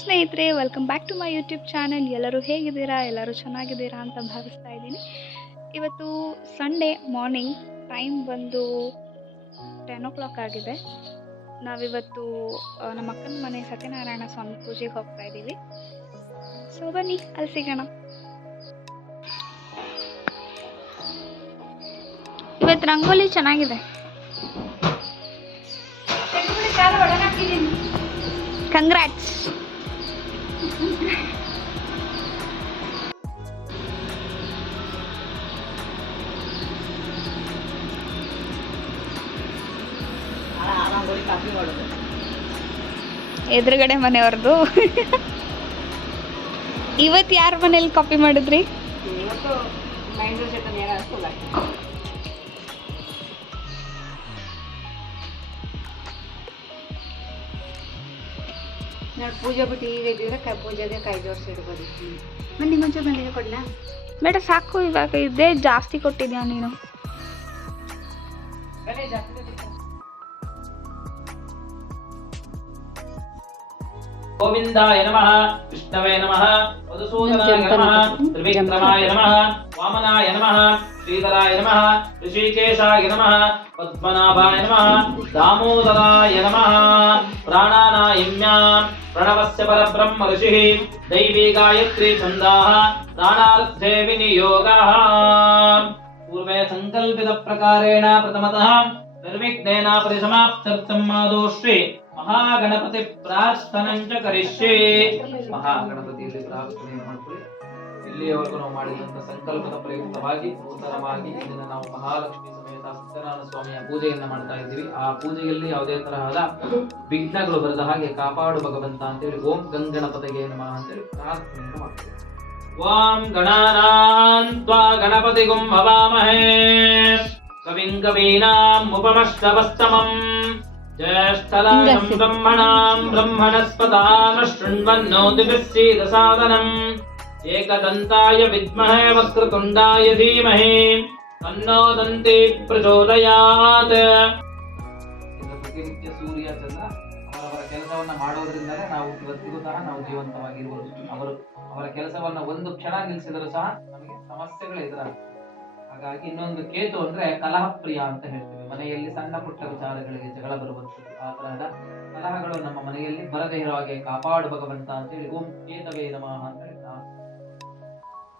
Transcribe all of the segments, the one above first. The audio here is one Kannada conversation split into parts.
ಸ್ನೇಹಿತರೆ welcome back to my YouTube channel ಎಲ್ಲರೂ ಹೇಗಿದ್ದೀರಾ? ಎಲ್ಲರೂ ಚೆನ್ನಾಗಿದ್ದೀರಾ ಅಂತ ಭಾವಿಸ್ತಾ ಇದ್ದೀನಿ. ಇವತ್ತು ಸಂಡೇ ಮಾರ್ನಿಂಗ್ ಟೈಮ್ ಬಂದು ಟೆನ್ ಓ ಕ್ಲಾಕ್ ಆಗಿದೆ. ನಾವಿವತ್ತು ನಮ್ಮ ಅಕ್ಕನ ಮನೆ ಸತ್ಯನಾರಾಯಣ ಸ್ವಾಮಿ ಪೂಜೆಗೆ ಹೋಗ್ತಾ ಇದ್ದೀವಿ. ಸೊ ಬನ್ನಿ ಅಲ್ಲಿ ಸಿಗೋಣ. ಇವತ್ತು ರಂಗೋಲಿ ಚೆನ್ನಾಗಿದೆ. ಕಂಗ್ರಾಟ್ಸ್ ಎದುರುಗಡೆ ಮನೆಯವ್ರದ್ದು. ಇವತ್ತು ಯಾರ ಮನೇಲಿ ಕಾಪಿ ಮಾಡಿದ್ರಿ? ನಾನು ಪೂಜೆ ಬಿಟ್ಟು ಈಗ ಇದ್ದಿದ್ರೆ ಕೈ ಪೂಜೆಗೆ ಕೈ ಜೋಡಿಸಿ ಇಡ್ಬೋದು ಮತ್ತೆ ನಿಮ್ಮೊಂಚೂರು ನನಗೆ ಕೊಡ್ಲಾ ಬೇಡ ಸಾಕು ಇವಾಗ ಇದೇ ಜಾಸ್ತಿ ಕೊಟ್ಟಿದ್ಯಾ ನೀನು ಗೋವಿಂದಾಯ ನಮಃ ವಿಷ್ಣವೇ ನಮಃ ಮಧುಸೂದನಾಯ ನಮಃ ತ್ರಿವಿಕ್ರಮಾಯ ನಮಃ ವಾಮನಾಯ ನಮಃ శ్రీధరాయ నమ ఋషికేశాయ నమ పద్మనాభాయ నమ దామోదరాయ నమ. ప్రాణానాయమ్యా ప్రణవస్య పరబ్రహ్మ ఋషి దైవీ గాయత్రీ ఛందా ప్రాణార్థే వినియోగా. పూర్వే సంకల్పిత ప్రకారేణ ప్రథమతః నిర్విఘ్నేన పరిసమాప్త్యర్థం మాదోష్వి మహాగణపతి ప్రార్థనం చ కరిష్యే. మహాగణపతి ప్రార్థన ಇಲ್ಲಿಯವರೆಗೂ ನಾವು ಮಾಡಿದಂತ ಸಂಕಲ್ಪದ ಪ್ರಯುಕ್ತವಾಗಿ ನೂತನವಾಗಿ ಇದನ್ನ ನಾವು ಮಹಾಲಕ್ಷ್ಮಿ ಸಮೇತ ಸತ್ಯನಾರಾಯಣ ಸ್ವಾಮಿಯ ಪೂಜೆಯನ್ನ ಮಾಡ್ತಾ ಇದ್ದೀವಿ. ಆ ಪೂಜೆಯಲ್ಲಿ ಯಾವುದೇ ತರಹದ ವಿಘ್ನಗಳು ಬರದ ಹಾಗೆ ಕಾಪಾಡು ಭಗವಂತ ಅಂತೇಳಿ ಓಂ ಗಂಗಣಪತಿಗೆ ನಮಃ ಅಂತೇಳಿ ಪ್ರಾರ್ಥನೆಯನ್ನು ಮಾಡ್ತೀವಿ. ಓಂ ಗಣಾನಾನ್ತ್ವಾ ಗಣಪತಿಗುಂ ಹವಾಮಹೇ. ಕವಿಂ ಕವೀನಾಂ ಉಪಮಶ್ರವಸ್ತಮಂ ಜ್ಯೇಷ್ಠರಾಜಂ ಬ್ರಹ್ಮಣಾಂ ದಿವಸೀದ ಶೃಣ್ವನ್ನೋತಿಭಿಸ್ಸೀದಸಾದನಂ ಏಕದಂತಾಯ ವಿದ್ಮಹೇ ವಕ್ರತುಂಡಾಯ ಧೀಮಹಿ ತನ್ನೋ ದಂತಿ ಪ್ರಚೋದಯಾತ್. ಪ್ರತಿನಿತ್ಯ ಸೂರ್ಯ ಚಂದ್ರ ಅವರವರ ಕೆಲಸವನ್ನ ಮಾಡೋದ್ರಿಂದಲೇ ನಾವು ಇವತ್ತಿಗೂ ಸಹ ನಾವು ಜೀವಂತವಾಗಿರ್ಬೋದು. ಅವರು ಅವರ ಕೆಲಸವನ್ನ ಒಂದು ಕ್ಷಣ ನಿಲ್ಲಿಸಿದರೂ ಸಹ ನಮಗೆ ಸಮಸ್ಯೆಗಳು ಎದುರಾಗ್ತವೆ. ಹಾಗಾಗಿ ಇನ್ನೊಂದು ಕೇತು ಅಂದ್ರೆ ಕಲಹ ಪ್ರಿಯ ಅಂತ ಹೇಳ್ತೀವಿ. ಮನೆಯಲ್ಲಿ ಸಣ್ಣ ಪುಟ್ಟ ವಿಚಾರಗಳಿಗೆ ಜಗಳ ಬರುವಂಥದ್ದು. ಆ ತರಹದ ಕಲಹಗಳು ನಮ್ಮ ಮನೆಯಲ್ಲಿ ಬರದೇ ಇರೋ ಹಾಗೆ ಕಾಪಾಡು ಭಗವಂತ ಅಂತ ಹೇಳಿ ಓಂ ಕೇತವೇ ನಮಃ ಪೇಶತೆ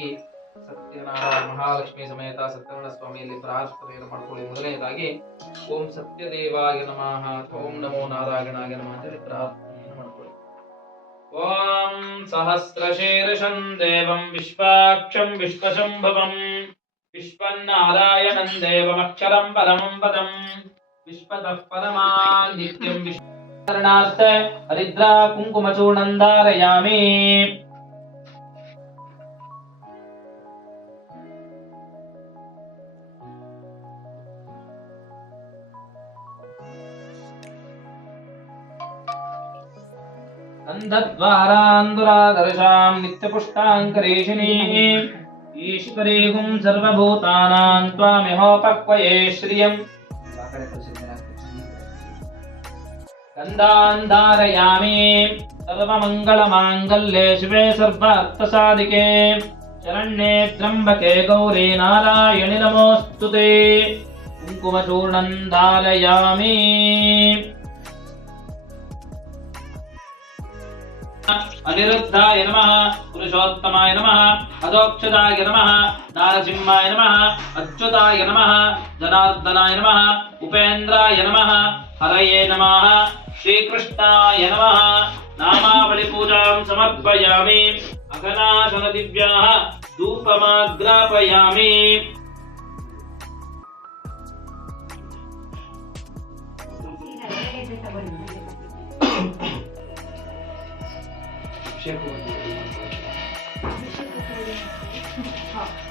ಮೊದಲನೇದಾಗಿ ಸತ್ಯನಾರಾಯಣ ಮಹಾಲಕ್ಷ್ಮಿ ಸಮೇತ ಸತ್ಯನಾರಾಯಣ ಸ್ವಾಮಿಯಲ್ಲಿ ಪ್ರಾರ್ಥನೆಯನ್ನು ಮಾಡ್ಕೊಳ್ಳಿ. ಮೊದಲನೇದಾಗಿ, ಓಂ ಸತ್ಯದೇವಾಯ ನಮಃ, ಓಂ ನಮೋ ನಾರಾಯಣಾಯ ನಮಃ ಅಂತೇಳಿ ಪ್ರಾರ್ಥನೆಯನ್ನು ಮಾಡ್ಕೊಳ್ಳಿ. ಓಂ ಸಹಸ್ರಶೀರ್ಷಂ ದೇವಂ ವಿಶ್ವಾಕ್ಷಂ ವಿಶ್ವಶಂಭವಂ, ವಿಶ್ವನ್ನಾರಾಯಣಂ ದೇವಮಕ್ಷರಂ ಪರಮಂ ಪದಂ, ವಿಶ್ವತಃ ಪರಮಾ ನಿತ್ಯಂ ವಿಶ್ವ ಹರಿದ್ರಾ ಕುಂಕುಮಚೂರ್ಣಂ ಧಾರಯಾಮಿ गन्धद्वारान्दुरादर्शां नित्यपुष्टाङ्करेशिनीम् ईश्वरीगुं सर्वभूतानां त्वामिहोपक्वये श्रियम् गन्धान् धारयामि सर्वमङ्गलमाङ्गल्ये शिवे सर्वार्थसाधिके शरण्ये त्र्यम्बके गौरी नारायणि नमोऽस्तु ते कुङ्कुमचूर्णं धारयामि అనిరుద్ధాయ నమ పురుషోత్తమాయ నమ అదోక్షదాయ నమ నారసింహాయ నమ అచ్యుతాయ నమ జనార్దనాయ నమ ఉపేంద్రాయ నమ హరయే నమ శ్రీకృష్ణాయ నమ నామావళి పూజాం సమర్పయామి అఘనాశన దివ్యాः ధూపమాగ్రాపయామి 结果。好。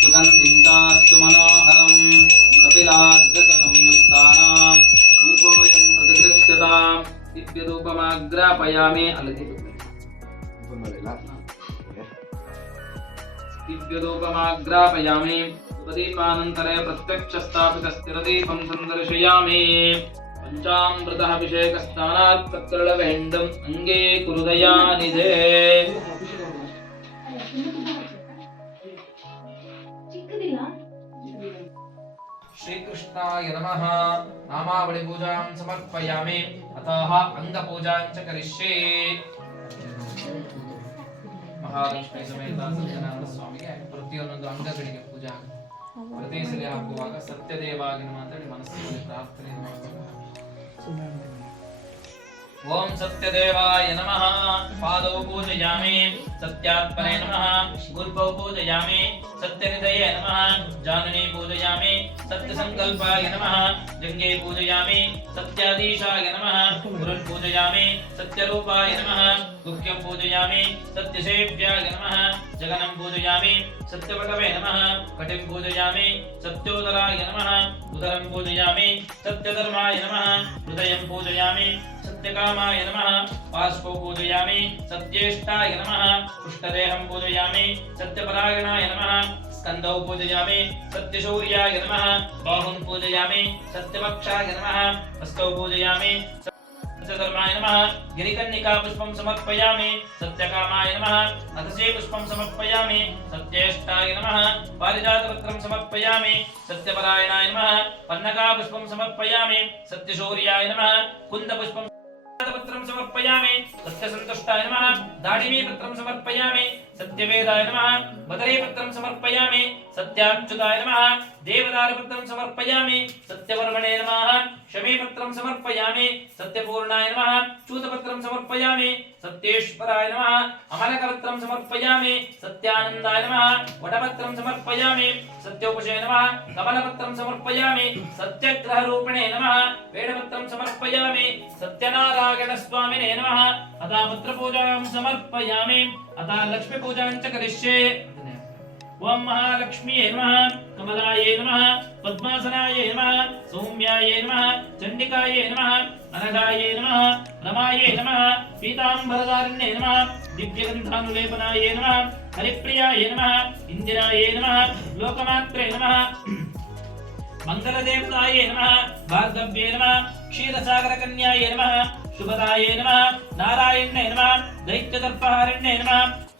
सुगन्धिं चास्तु मनोहरं कपिलाग्रसंयुक्तानां रूपोऽयं प्रतिगृह्यतां दिव्यरूपमाग्रापयामि अलति दिव्यरूपमाग्रापयामि उपदीपानन्तरे प्रत्यक्षस्थापितस्थिरदीपं सन्दर्शयामि पञ्चामृतः तत्कर्णवेण्डम् अङ्गे कुरुदयानिधे ಕೃಷ್ಣಾಯ ನಮಃ. ನಾಮಾವಳಿ ಪೂಜಾಂ ಸಮರ್ಪಯಾಮಿ. ಅಂಗ ಅಂಗಪೂಜಾಂ ಚ ಕರಿಷ್ಯೆ. ಮಹಾಲಕ್ಷ್ಮಿ ಸಮೇತ ಸಜ್ಜನಾಥ ಸ್ವಾಮಿಗೆ ಪ್ರತಿಯೊಂದೊಂದು ಅಂಗಗಳಿಗೆ ಪೂಜೆ ಆಗುತ್ತೆ. ಪ್ರತಿ ಸರಿ ಹಾಕುವಾಗ ಸತ್ಯದೇವಾಗಿ ಮಾತಾಡಿ ಮನಸ್ಸಿನಲ್ಲಿ ಪ್ರಾರ್ಥನೆ ಮಾಡಬೇಕು ओम सत्यदेवाय नमः। पादौ पूजयामि। सत्यात्मने नमः। गुरुपौ पूजयामि। सत्यनिधये नमः। जाननी पूजयामि। सत्यसङ्कल्पाय नमः। लिङ्गे पूजयामि। सत्यादीशाय नमः। गुरुन् पूजयामि। सत्यरूपाय नमः। गुह्यं पूजयामि। सत्यसेव्याय नमः। जगनं पूजयामि। सत्यपटवे नमः। कटिं पूजयामि। सत्योदराय नमः। उदरं पूजयामि। सत्यधर्माय नमः। हृदयं पूजयामि। सत्यकामाय नमः। पूजयामि। सत्येष्टाय नमः। पूजयामि। सत्यपरायणाय नमः। स्कन्दौ पूजयामि। सत्यशौर्याय नमः। बाहुं पूजयामि। सत्यवक्षाय नमः। हस्तौ पूजयामि। सत्यधर्माय नमः। गिरिकन्निका पुष्पं समर्पयामि। सत्यकामाय नमः। अथसे पुष्पं समर्पयामि। सत्येष्टाय नमः। समर्पयामि। सत्यपरायणाय नमः। पन्नका पुष्पं समर्पयामि। सत्यशौर्याय नमः। कुन्दपुष्पं समर्पयामि। सत्यसन्तुष्टाय नमः। दाडिमीपत्रं समर्पयामि। सत्यवर्मणे नमः। शमीपत्रं समर्पयामि। सत्यपूर्णाय नमः। चूतपत्रं समर्पयामि। सत्येश्वराय नमः। अमलकपत्रं समर्पयामि। सत्यानन्दाय नमः। वटपत्रं समर्पयामि। सत्योपशे नमः। कमलपत्रं समर्पयामि। सत्यग्रहरूपिणे नमः। वेदपत्रं समर्पयामि। सत्यनारायणस्वामिने नमः। अथा पत्रपूजां समर्पयामि। अथा लक्ष्मीपूजां च करिष्ये। ओम महालक्ष्मीये नमः। कमलायै नमः। पद्मासनायै नमः। सौम्यायै नमः। चण्डिकायै नमः। अनघायै नमः। रमायै नमः। పీతాంబరదారిణ్యే నమ దివ్యగంధానులేపనాయే నమ హరిప్రియాయే నమ ఇందిరాయే నమ లోకమాత్రే నమ మంగళదేవతాయే నమ భార్గవ్యే నమ క్షీరసాగరకన్యాయే నమ శుభదాయే నమ నారాయణ్యే నమ దైత్యదర్పహారిణ్యే నమ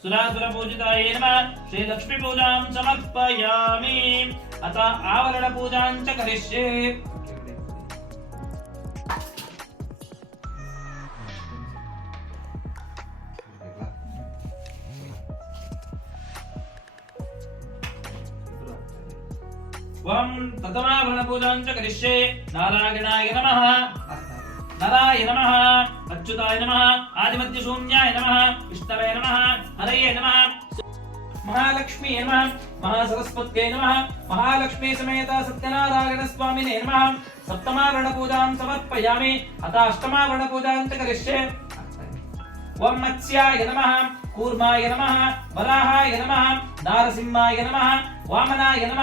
సురాసురపూజితాయే నమ శ్రీలక్ష్మీపూజాం సమర్పయామి. అత ఆవరణ పూజాం చ కరిష్యే. ఓం ప్రథమాభరణ పూజాం చ కరిష్యే. నారాయణాయ నమ. నరాయ నమ. అచ్యుతాయ నమ. ఆదిమత్యశూన్యాయ నమ. విష్ణవే నమ. హరయే నమ. మహాలక్ష్మీ నమ. మహాసరస్వత్యై నమ. మహాలక్ష్మీ సమేత సత్యనారాయణ స్వామినే నమ. సప్తమావరణ పూజాం సమర్పయామి. అథాష్టమావరణ పూజాం చ కరిష్యే. ఓం మత్స్యాయ నమ. కూర్మాయ నమ. వరాహాయ నమ. నారసింహాయ నమ. వామనాయ నమ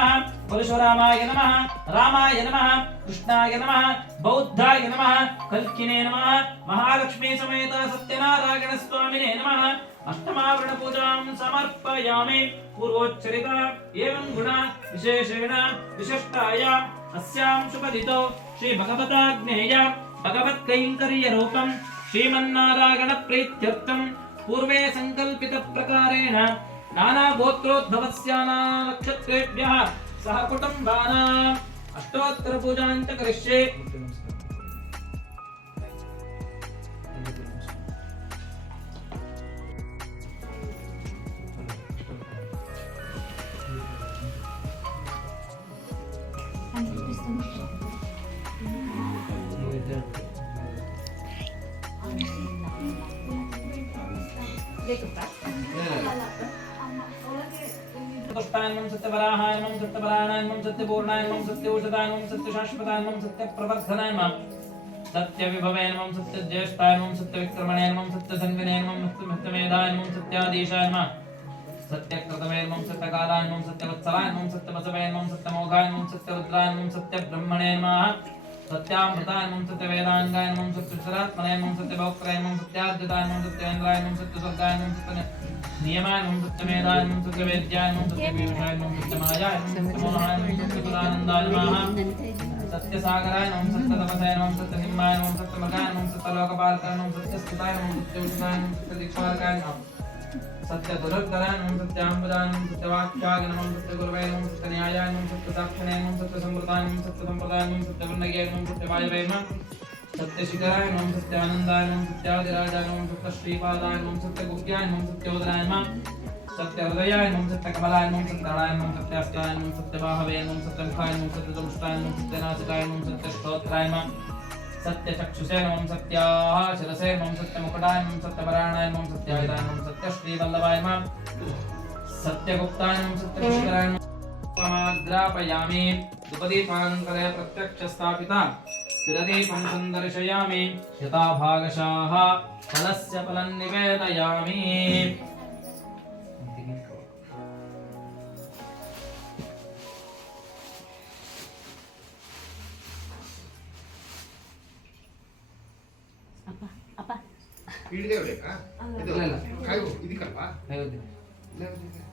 పరశురామాయ నమ రామాయ నమ కృష్ణాయ నమ బౌద్ధాయ నమ కల్కినే నమ మహాలక్ష్మీ సమేత సత్యనారాయణ స్వామినే నమ. అష్టమావరణ పూజాం సమర్పయామి. పూర్వోచ్చరిత ఏం గుణ విశేషేణ విశిష్టాయ. అస్యాం సుపదితో శ్రీ భగవతాగ్నేయ భగవత్కైంకర్య రూపం. శ్రీమన్నారాయణ ప్రీత్యర్థం. పూర్వే సంకల్పిత ప్రకారేణ नाना गोत्रोद्भवस्याना नक्षत्रेभ्यः सह कुटुम्बानाम् अष्टोत्तर पूजां च करिष्ये। सत्यवतायनम सत्यवराहायनम सत्यबलायनम सत्यपूर्णायनम सत्यौषधायनम सत्यशाश्वतायनम सत्यप्रवर्धनायनम सत्यविभवेनम सत्यज्येष्ठायनम सत्यविक्रमणेनम सत्यसन्विनेनम सत्यमेधायनम सत्यादेशायनम सत्यकृतमेनम सत्यकालायनम सत्यवत्सलायनम सत्यवसवेनम सत्यमोघायनम सत्यरुद्रायनम सत्यब्रह्मणेनम सत्यामृतायनम सत्यवेदांगायनम सत्यचरात्मनेनम सत्यभोक्त्रयनम सत्याद्यतायनम सत्येन्द्रायनम सत्यस्वर्गायनम सत्य नियमानं पुत्रमेधानं पुत्रवेद्यानं पुत्रविषयानं पुत्रमायानं पुत्रमोहानं पुत्रपदानन्दानुमाः सत्यसागरानं सत्यतपसैनं सत्यसिंहानं सत्यमगानं सत्यलोकपालकानं सत्यस्थितानं सत्यौषधानं सत्यदीक्षालकानं सत्यगुरुद्धरानं सत्याम्बुदानं सत्यवाक्यागनं सत्यगुरुवैनं सत्यन्यायानं सत्यदाक्षिणेनं सत्यसम्प्रदानं सत्यसम्प्रदानं सत्यवर्णगेनं सत्यवायवैनं सत्यशिखराय नम सत्यानंदाय नम सत्याधिराजाय नम सत्य श्रीपादाय नम सत्य सत्यगुप्त्याय नम सत्योदराय नम सत्य हृदयाय नम सत्य कमलाय नम सत्य सत्यराय नम सत्य सत्यास्ताय नम सत्य बाहवे नम सत्य सत्यमुखाय नम सत्य सत्यचमुष्टाय नम सत्य सत्यनाशिकाय नम सत्य श्रोत्राय नम सत्य सत्यचक्षुषे नम सत्याः शिरसे नम सत्य मुकुटाय नम सत्य सत्यपराणाय नम सत्यायुधाय नम सत्य श्रीवल्लभाय नम सत्य गुप्ताय नम सत्य पुष्कराय नम समाग्रापयामि प्रत्यक्ष प्रत्यक्षस्थापिता स्थिरदीपं सन्दर्शयामि यथा भागशाः फलस्य फलं निवेदयामि ಹಿಡಿದೇ ಬೇಕಾ ಇದು ಇಲ್ಲ, ಇಲ್ಲ. ಕಾಯು ಇದಕ್ಕಲ್ವಾ ಹೌದು. ಇಲ್ಲ, ಇಲ್ಲ.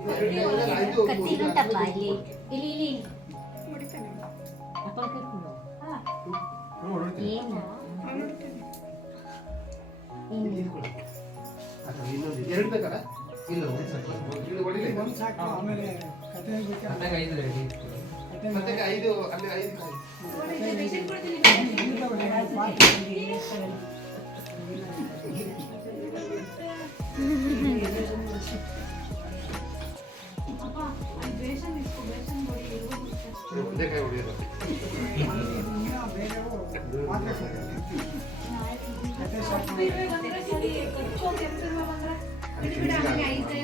ಇಲ್ಲ, ಇಲ್ಲ, ಇದು ಕತ್ತಿಗಂಟಪ್ಪ ಇಲ್ಲಿ ಇಲ್ಲಿ ಇಲ್ಲಿ ಅಪ್ಪ ಎರಡು ಬೇಕಲ್ಲ ಇಲ್ಲ ಒಂದು ಸ್ವಲ್ಪ ಆಮೇಲೆ ಐದು ರೆಡಿ ಮತ್ತೆ ಐದು ಅಲ್ಲಿ ಐದು ಒಂದೇ ಕಾಯಿ ಹೊಡಿಯೋದು भूर्भुवस्वाहा तत्सवितुर्वरेण्यं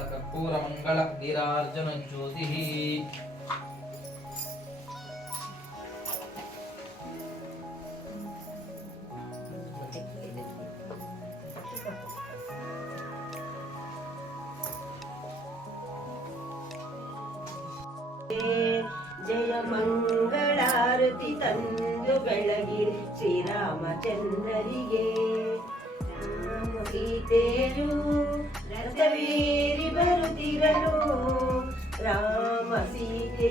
ततः कर्पूरमङ्गलनीरार्जनज्योतिः ಜಯ ಮಂಗಳಾರತಿ ತಂದು ಬೆಳಗಿರಿ ಶ್ರೀರಾಮಚಂದ್ರರಿಗೆ ರಾಮ ಸೀತೆಯರು ರಥವೇರಿ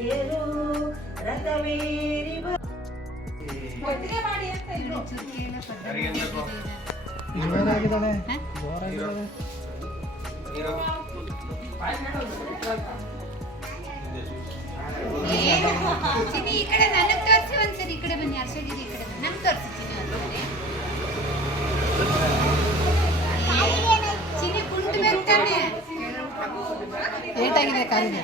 ಸೀತೆಯರು ರಥವೇರಿ ಬರು ಯಾರಿಗೇನ್ ಬೇಕು? ಜೋರಾಗಿದ್ದಾಳೆ ಜೋರಾಗಿದ್ದಾಳೆ ಚಿನ್ನಿ ಈ ಕಡೆ ನನಗೆ ತೋರಿಸಿ ಒಂದ್ಸರಿ ಈ ಕಡೆ ಬನ್ನಿ ಹರ್ಷಗಿರಿ ಈ ಕಡೆ ಬನ್ನಿ ನಮ್ಗೆ ತೋರಿಸಿ ಚಿನ್ನಿ ಒಂದ್ಸರಿ ಚಿನ್ನಿ ಕುಂಟ್ಬೇಕು ತಾನೆ ಏಟಾಗಿದೆ ಕಾಲಿಗೆ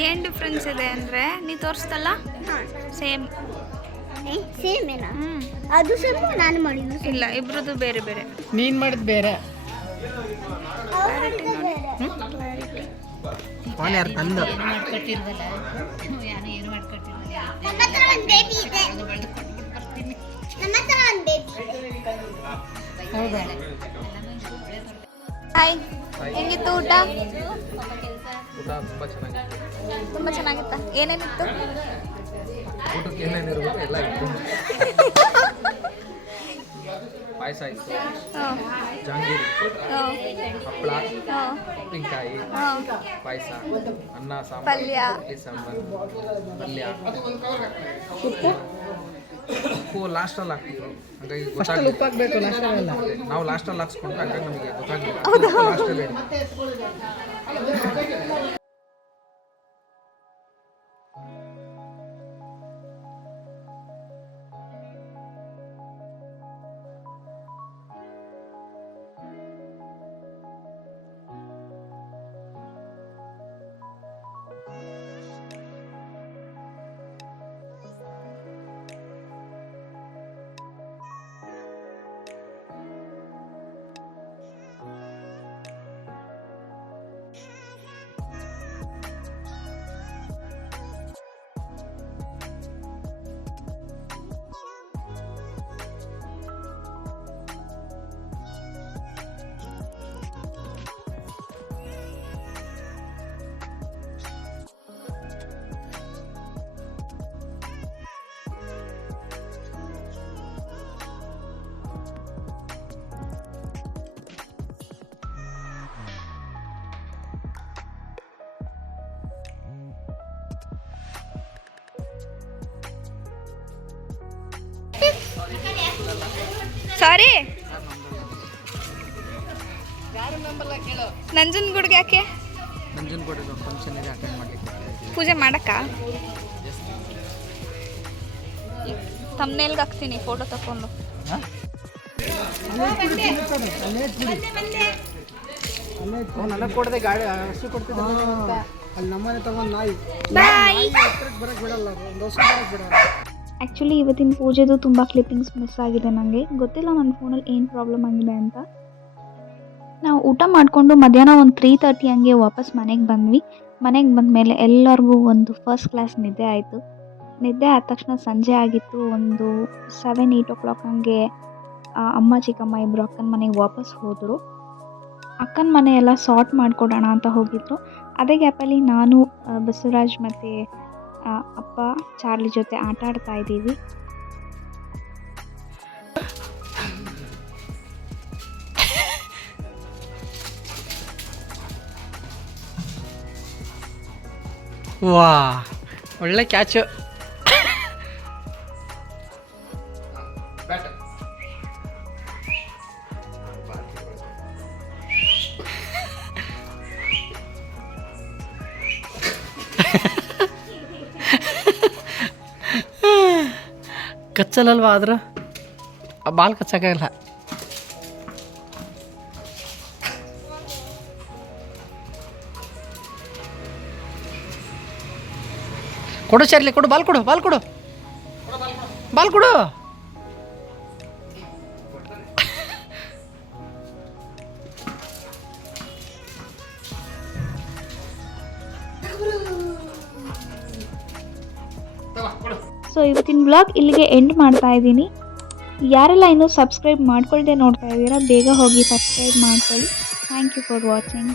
ಏನು ಡಿಫ್ರೆನ್ಸ್ ಇದೆ ಅಂದರೆ ನೀ ತೋರಿಸ್ತಲ್ಲ? ಸೇಮ್ ಸೇಮ್ ಹ್ಞೂ ಅದು ಸೇಮ್ ನಾನು ಮಾಡಿದ್ದು ಇಲ್ಲ ಇಬ್ರದ್ದು ಬೇರೆ ಬೇರೆ. ನೀನು ಮಾಡಿದ್ ಬೇರೆ. ಅವನು ಯಾರು ತಂದ? ಮಾಡ್ಕೊಟ್ಟಿಲ್ವಲ್ಲ ಯಾರು ಏನು ಮಾಡ್ಕೊಟ್ಟಿಲ್ವಲ್ಲ ನನ್ನ ಹತ್ರ ಒಂದು ಬೇಬಿ ಇದೆ. ನನ್ನ ಹತ್ರ ಒಂದು ಬೇಬಿ ಹೌದಾ? ಹಾಯ್ ಹೆಂಗಿತ್ತು ಊಟ? ಊಟ ತುಂಬ ಚೆನ್ನಾಗಿತ್ತು. ತುಂಬ ಚೆನ್ನಾಗಿತ್ತಾ? ಏನೇನಿತ್ತು? ಊಟಕ್ಕೆ ಏನೇನಿರ್ಬೇಕು ಎಲ್ಲ ಇತ್ತು. ಪಾಯಸ ಇತ್ತು. ಹಾಂ ಜಾಂಗೀರ್ ಹಾಂ ಹಪ್ಪಳ ಹಾಂ ಉಪ್ಪಿನಕಾಯಿ ಹಾಂ ಪಾಯಸ ಅನ್ನ ಸಾಂಬಾರ್ ಪಲ್ಯ. ಪಲ್ಯ. ಉಪ್ಪು ಲಾಸ್ಟಲ್ಲಿ ಹಾಕ್ತಿದ್ರು ಹಾಗಾಗಿ ಗೊತ್ತಾಗಲಿಲ್ಲ ಉಪ್ಪು ಹಾಕ್ಬೇಕು ಲಾಸ್ಟಲ್ಲ ನಾವು ಲಾಸ್ಟಲ್ಲಿ ಹಾಕ್ಸ್ಕೊಂಡ್ರೆ ಹಾಗಾಗಿ ನಮಗೆ ಗೊತ್ತಾಗಲಿಲ್ಲ ಲಾಸ್ಟಲ್ಲಿ ಸಾರಿ ನಂಜನಗೂಡ್ಗೆ ಯಾಕೆ? ನಂಜನಗೂಡಿನ ಫಂಕ್ಷನಿಗೆ ಅಟೆಂಡ್ ಮಾಡಲಿಕ್ಕೆ ಪೂಜೆ ಮಾಡಕ್ಕ? ತಮ್ಮೇಲ್ಗೆ ಹಾಕ್ತೀನಿ ಫೋಟೋ ತಕೊಂಡು ನನಗೆ ಕೊಡದೆ ಗಾಡಿ ಕೊಡ್ತಿದ್ದ ಅಲ್ಲಿ ನಮ್ಮನೆ ತಗೊಂಡು ನಾಯಿ. ಬರಕ್ಕೆ ಬಿಡಲ್ಲ ಒಂದು ಹೊಸ ಬರಕ್ಕೆ ಬಿಡಲ್ಲ. ಆ್ಯಕ್ಚುಲಿ ಇವತ್ತಿನ ಪೂಜೆದು ತುಂಬ ಕ್ಲಿಪ್ಪಿಂಗ್ಸ್ ಮಿಸ್ ಆಗಿದೆ ನನಗೆ ಗೊತ್ತಿಲ್ಲ ನನ್ನ ಫೋನಲ್ಲಿ ಏನು ಪ್ರಾಬ್ಲಮ್ ಆಗಿದೆ ಅಂತ. ನಾವು ಊಟ ಮಾಡಿಕೊಂಡು ಮಧ್ಯಾಹ್ನ ಒಂದು ತ್ರೀ ತರ್ಟಿ ಹಂಗೆ ವಾಪಸ್ ಮನೆಗೆ ಬಂದ್ವಿ. ಮನೆಗೆ ಬಂದ ಮೇಲೆ ಎಲ್ಲರಿಗೂ ಒಂದು ಫಸ್ಟ್ ಕ್ಲಾಸ್ ನಿದ್ದೆ ಆಯಿತು. ನಿದ್ದೆ ಆದ ತಕ್ಷಣ ಸಂಜೆ ಆಗಿತ್ತು. ಒಂದು ಸೆವೆನ್ ಏಯ್ಟ್ ಓ ಕ್ಲಾಕ್ ಹಂಗೆ ಅಮ್ಮ, ಚಿಕ್ಕಮ್ಮ ಇಬ್ಬರು ಅಕ್ಕನ ಮನೆಗೆ ವಾಪಸ್ ಹೋದರು. ಅಕ್ಕನ ಮನೆಯೆಲ್ಲ ಸಾರ್ಟ್ ಮಾಡಿಕೊಡೋಣ ಅಂತ ಹೋಗಿದ್ರು. ಅದೇ ಗ್ಯಾಪಲ್ಲಿ ನಾನು ಬಸವರಾಜ್ ಮತ್ತು ಅಪ್ಪ ಚಾರ್ಲಿ ಜೊತೆ ಆಟ ಆಡ್ತಾ ಇದ್ದೀವಿ. ವಾ ಒಳ್ಳೆ ಕ್ಯಾಚು ಕಚ್ಚಲಲ್ವಾ ಆದ್ರೆ? ಬಾಲ್ ಕಚ್ಚಕ್ಕಾಗಲ್ಲ ಕೊಡು ಚರ್ಲಿ ಕೊಡು ಬಾಲ್ ಕೊಡು ಬಾಲ್ ಕೊಡು. ಬಾಲ್ ಕೊಡು. ಸೊ ಇವತ್ತಿನ ಬ್ಲಾಗ್ ಇಲ್ಲಿಗೆ ಎಂಡ್ ಮಾಡ್ತಾ ಇದ್ದೀನಿ. ಯಾರೆಲ್ಲ ಇನ್ನೂ ಸಬ್ಸ್ಕ್ರೈಬ್ ಮಾಡ್ಕೊಳ್ದೆ ನೋಡ್ತಾ ಇದ್ದೀರಾ, ಬೇಗ ಹೋಗಿ ಸಬ್ಸ್ಕ್ರೈಬ್ ಮಾಡ್ಕೊಳ್ಳಿ. Thank you for watching